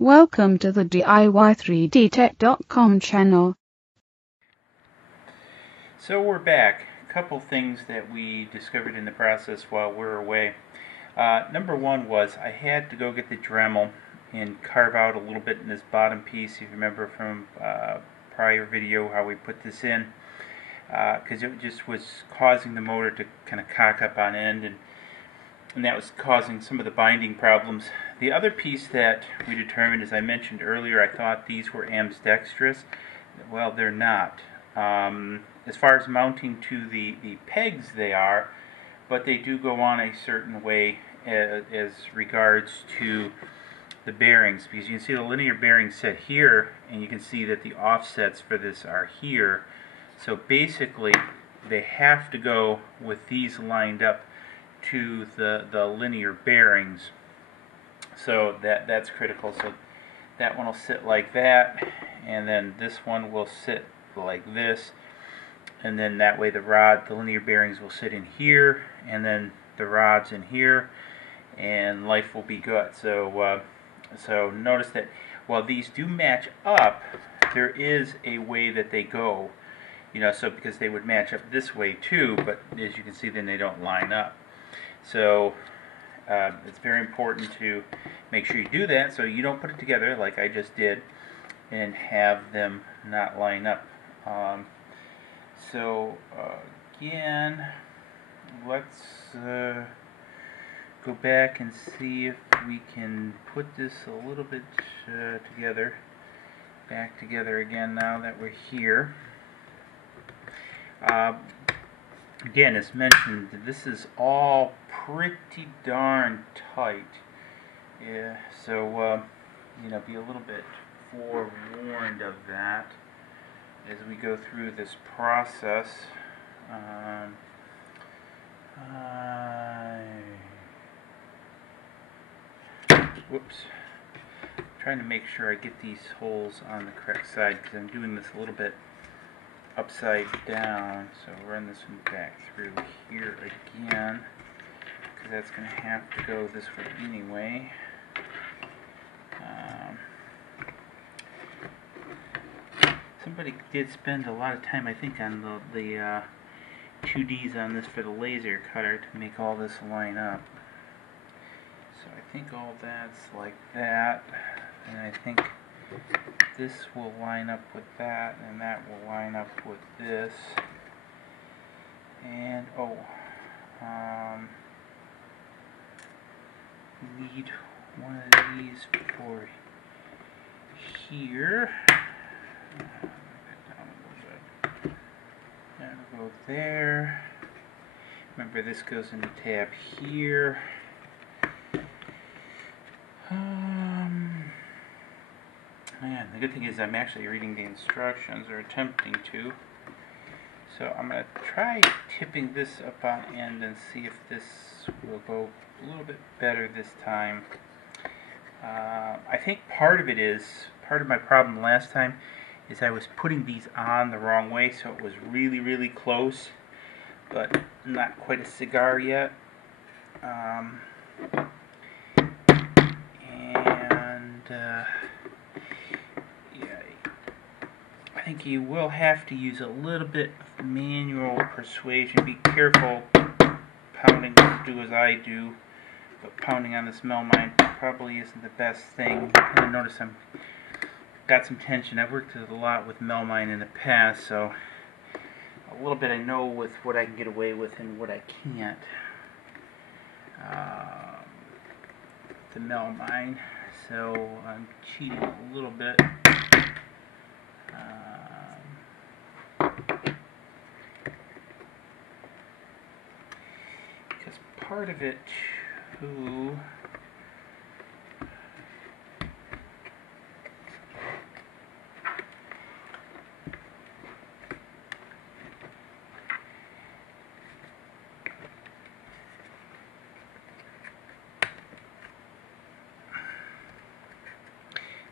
Welcome to the DIY3DTech.com channel. So we're back. A couple things that we discovered in the process while we're away. Number one was I had to go get the Dremel and carve out a little bit in this bottom piece. If you remember from prior video how we put this in, because it just was causing the motor to kind of cock up on end, and that was causing some of the binding problems. The other piece that we determined, as I mentioned earlier, I thought these were ambidextrous. Well, they're not. As far as mounting to the pegs, they are, but they do go on a certain way as regards to the bearings, because you can see the linear bearings set here, and you can see that the offsets for this are here. So basically, they have to go with these lined up to the linear bearings. So that's critical. So that one will sit like that, and then this one will sit like this, and then that way the linear bearings will sit in here, and then the rod's in here, and life will be good. So so notice that while these do match up, there is a way that they go, so because they would match up this way too, but as you can see, then they don't line up. So it's very important to make sure you do that so you don't put it together like I just did and have them not line up. Again, let's go back and see if we can put this a little bit back together again now that we're here. Again, as mentioned, this is all pretty darn tight. Yeah, so be a little bit forewarned of that as we go through this process. Whoops. I'm trying to make sure I get these holes on the correct side because I'm doing this a little bit upside down. So run this one back through here again, because that's going to have to go this way anyway. Somebody did spend a lot of time, I think, on the 2Ds on this for the laser cutter to make all this line up. So I think all that's like that, and I think this will line up with that, and that will line up with this. And we need one of these for here. That'll go there. Remember, this goes in the tab here. Man, the good thing is I'm actually reading the instructions, or attempting to. So I'm going to try tipping this up on end and see if this will go a little bit better this time. I think part of my problem last time is I was putting these on the wrong way, so it was really, really close, but not quite a cigar yet. I think you will have to use a little bit of manual persuasion. Be careful pounding, do as I do, but pounding on this melamine probably isn't the best thing. Kind of notice I'm got some tension. I've worked a lot with melamine in the past, so a little bit I know with what I can get away with and what I can't. The melamine, so I'm cheating a little bit. Because part of it too,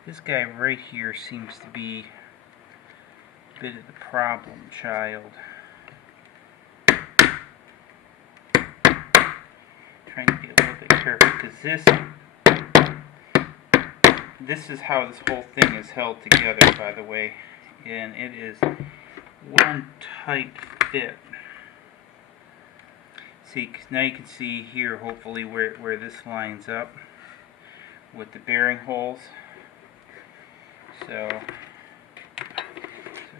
this guy right here seems to be a bit of the problem child. Trying to be a little bit careful because this this is how this whole thing is held together, by the way, and it is one tight fit. See, now you can see here, hopefully, where this lines up with the bearing holes. So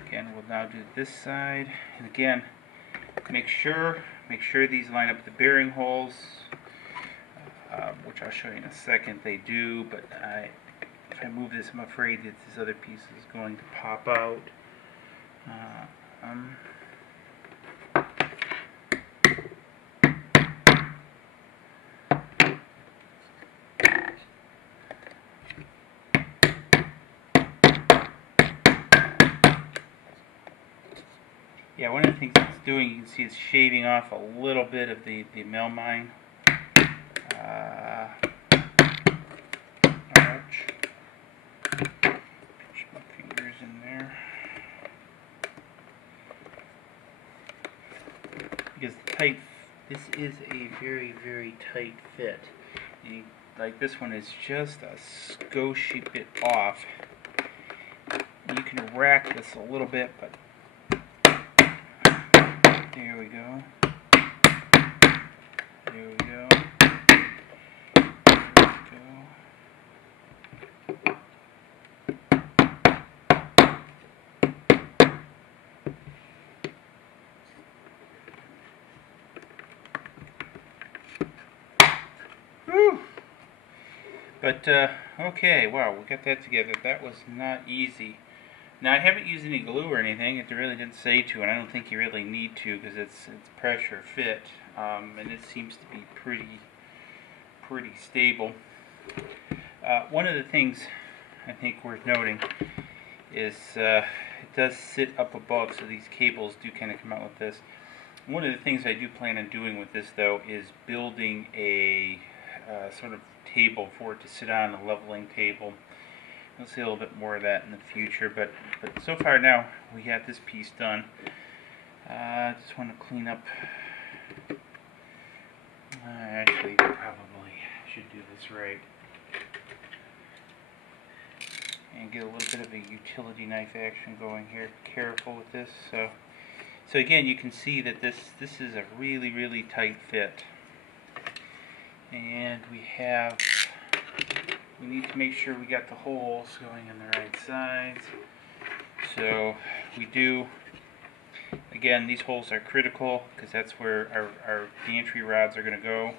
again, we'll now do this side, and again, make sure these line up with the bearing holes, which I'll show you in a second. They do, but if I move this, I'm afraid that this other piece is going to pop out. Yeah, one of the things it's doing, you can see it's shaving off a little bit of the mill mine. Ouch. Pinch my fingers in there. Because this is a very, very tight fit. Like this one is just a skosh bit off. You can rack this a little bit, but there we go. There we go. There we go. Whew. But, okay, wow, we got that together. That was not easy. Now, I haven't used any glue or anything. It really didn't say to, and I don't think you really need to because it's pressure fit, and it seems to be pretty stable. One of the things I think worth noting is it does sit up above, so these cables do kind of come out with this. One of the things I do plan on doing with this, though, is building a sort of table for it to sit on, a leveling table. We'll see a little bit more of that in the future, but so far now we got this piece done. I just want to clean up. Actually, probably should do this right and get a little bit of a utility knife action going here. Careful with this. So again, you can see that this is a really tight fit, and we need to make sure we got the holes going in the right sides. So we do, again, these holes are critical because that's where our gantry rods are going to go.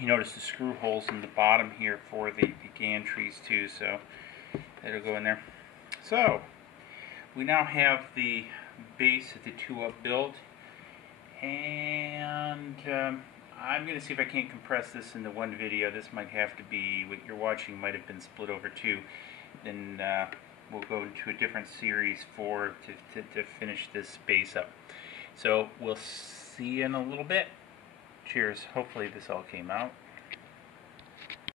You notice the screw holes in the bottom here for the gantries too, so that'll go in there. So we now have the base of the 2-up built, and I'm going to see if I can't compress this into one video. This might have to be, what you're watching might have been split over two. Then we'll go into a different series to finish this base up. So we'll see you in a little bit. Cheers. Hopefully this all came out.